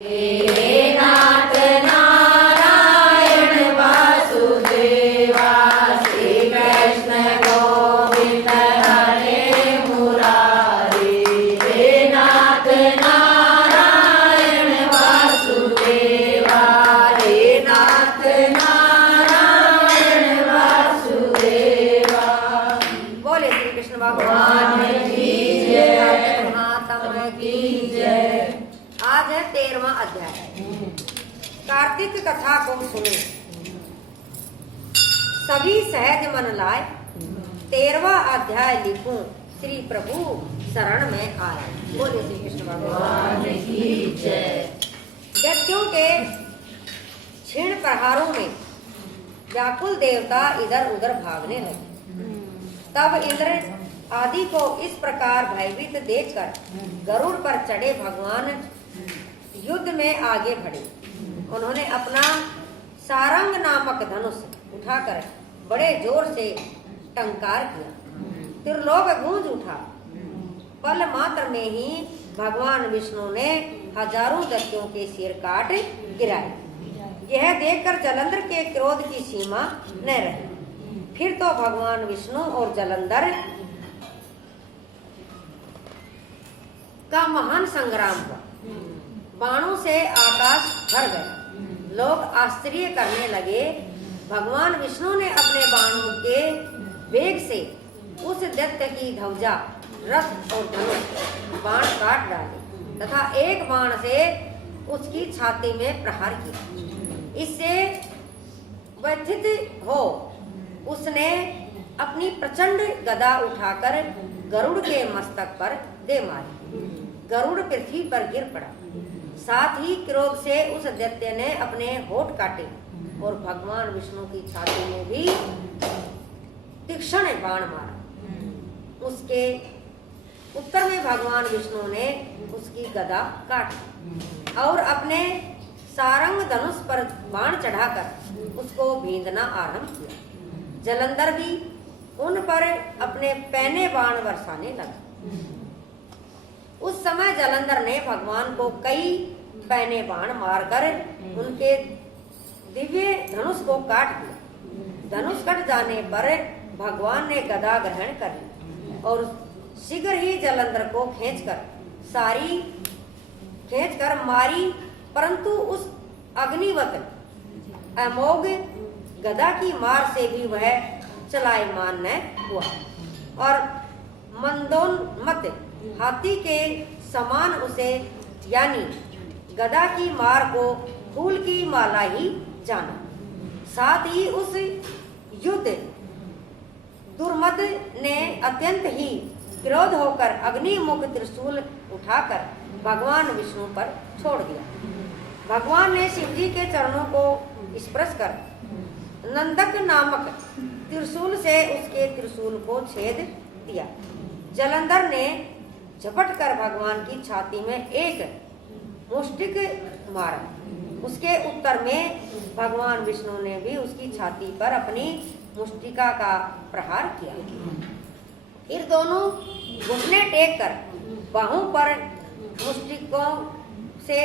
हे नाथ नारायण वासुदेवा श्री कृष्ण गोविंद हरे मुरारी। हे नाथ नारायण वासुदेवा, हे नाथ नारायण वासुदेवा। बोले श्री कृष्ण भगवान की जय, महात्मा की जय। आज है 13वां अध्याय। कार्तिक कथा को सुने सभी सहज मन लाए, 13वां अध्याय लिखूं श्री प्रभु शरण में आए। बोले श्री कृष्ण भगवान की जय। दैत्यों के क्षीण प्रहारों में व्याकुल देवता इधर उधर भागने लगे। तब इंद्र आदि को इस प्रकार भयभीत देखकर गरुड़ पर चढ़े भगवान युद्ध में आगे बढ़े। उन्होंने अपना सारंग नामक धनुष उठाकर बड़े जोर से टंकार किया। त्रिलोक गूंज उठा। पल मात्र में ही भगवान विष्णु ने हजारों दैत्यों के सिर काट गिराए। यह देखकर जलंधर के क्रोध की सीमा न रही। फिर तो भगवान विष्णु और जलंधर का महान संग्राम हुआ। बाणों से आकाश भर गया। लोग आश्चर्य करने लगे। भगवान विष्णु ने अपने बाणों के वेग से उस दैत्य की ध्वजा, रथ और धनुष बाण काट डाले तथा एक बाण से उसकी छाती में प्रहार किया। इससे व्यथित हो उसने अपनी प्रचंड गदा उठाकर गरुड़ के मस्तक पर दे मारी। गरुड़ पृथ्वी पर गिर पड़ा। साथ ही क्रोध से उस दैत्य ने अपने होठ काटे और भगवान विष्णु की छाती में भी तीक्ष्ण बाण मारा। उसके उत्तर में भगवान विष्णु ने उसकी गदा काटी और अपने सारंग धनुष पर बाण चढ़ाकर उसको बींधना आरंभ किया। जलंधर भी उन पर अपने पैने बाण बरसाने लगा। उस समय जलंधर ने भगवान को कई पैने बाण मारकर उनके दिव्य धनुष को काट दिया। धनुष कट जाने पर भगवान ने गदा ग्रहण कर ली और शीघ्र ही जलंधर को खींचकर मारी, परंतु उस अग्निवत अमोघ गदा की मार से भी वह चलायमान न हुआ और मंदोन्मत्त हाथी के समान उसे यानी गदा की मार को फूल की माला ही जाना। साथ ही उस युद्ध दुर्मद ने अत्यंत ही क्रोध होकर अग्निमुख त्रिशूल उठाकर भगवान विष्णु पर छोड़ दिया। भगवान ने शिव जी के चरणों को स्पर्श कर नंदक नामक त्रिशूल से उसके त्रिशूल को छेद दिया। जलंधर ने झपट कर भगवान की छाती में एक मुष्टिक मारा। उसके उत्तर में भगवान विष्णु ने भी उसकी छाती पर अपनी मुष्टिका का प्रहार किया। फिर दोनों घुटने टेक कर बाहों पर मुष्टिकों से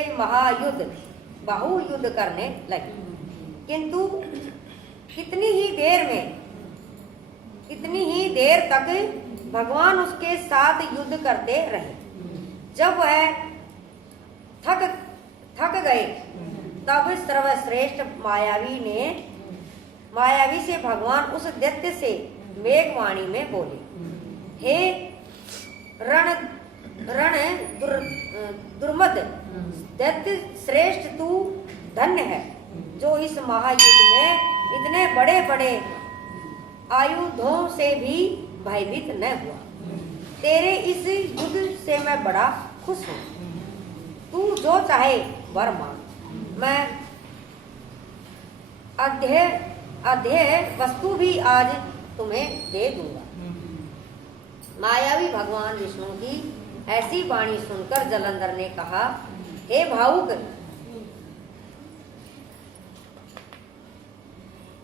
बाहुयुद्ध करने लगे। किंतु कितनी ही देर तक भगवान उसके साथ युद्ध करते रहे। जब वह थक गए तब सर्वश्रेष्ठ मायावी से भगवान उस दैत्य से मेघवाणी में बोले, हे दुर्मद दैत्य श्रेष्ठ, तू धन्य है जो इस महायुद्ध में इतने बड़े बड़े आयुधों से भी भयभीत न हुआ। तेरे इस युद्ध से मैं बड़ा खुश हूँ। तू जो चाहे वर मांग। मैं अध्यय वस्तु भी आज तुम्हें दे दूंगा। मायावी भगवान विष्णु की ऐसी वाणी सुनकर जलंधर ने कहा, हे भावुक,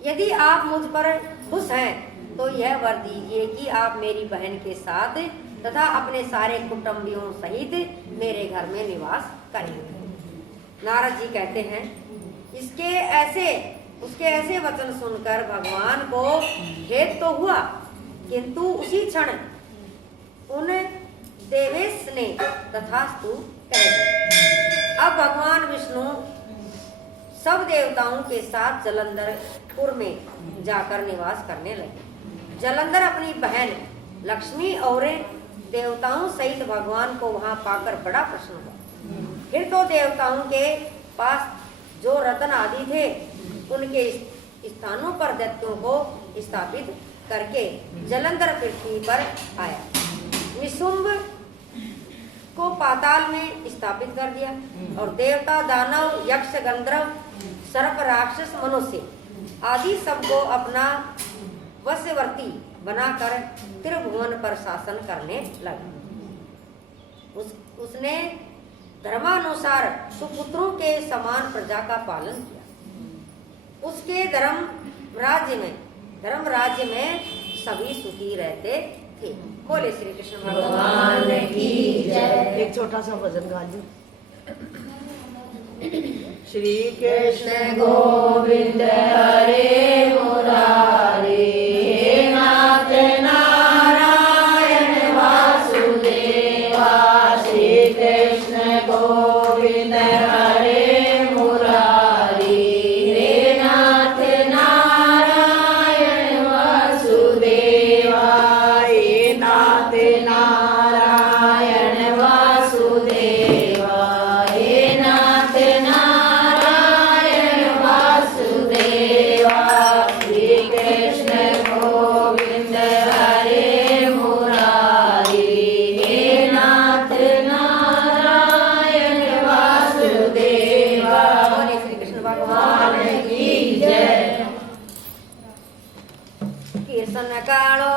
यदि आप मुझ पर खुश हैं तो यह वर दीजिए कि आप मेरी बहन के साथ तथा अपने सारे कुटुंबियों सहित मेरे घर में निवास करेंगे। नारद जी कहते हैं उसके ऐसे वचन सुनकर भगवान को खेद तो हुआ, किंतु उसी क्षण उन देवेश ने तथास्तु कह दिया। अब भगवान विष्णु सब देवताओं के साथ जलंधरपुर में जाकर निवास करने लगे। जलंधर अपनी बहन लक्ष्मी और देवताओं सहित भगवान को वहां पाकर बड़ा प्रसन्न हुआ। फिर तो देवताओं के पास जो रत्न आदि थे उनके स्थानों पर दैत्यों को स्थापित करके जलंधर पृथ्वी पर आया। निशुंभ को पाताल में स्थापित कर दिया और देवता, दानव, यक्ष, गंधर्व, सर्प, राक्षस, मनुष्य आदि सबको अपना वशवर्ती बनाकर त्रिभुवन पर शासन करने लगा। उसने धर्मानुसार सुपुत्रों के समान प्रजा का पालन किया। उसके धर्म राज्य में सभी सुखी रहते थे। बोले श्री कृष्ण भगवान की जय। एक छोटा सा भजन गा लो। श्री कृष्ण गोविंद हरे मुरारी, हे नाथ नारायण वासुदेवा। श्री कृष्ण गोविंद हरे मुरारी, हे नाथ नारायण वासुदेवा। हे नाथ नारायण वासुदेवा, हे नाथ नारायण वासुदेवा। श्री कृष्ण गोविंद हरे मुरारी, हे नाथ नारायण वासुदेवा। बोले श्री कृष्ण भगवान की जय। कृष्ण कालो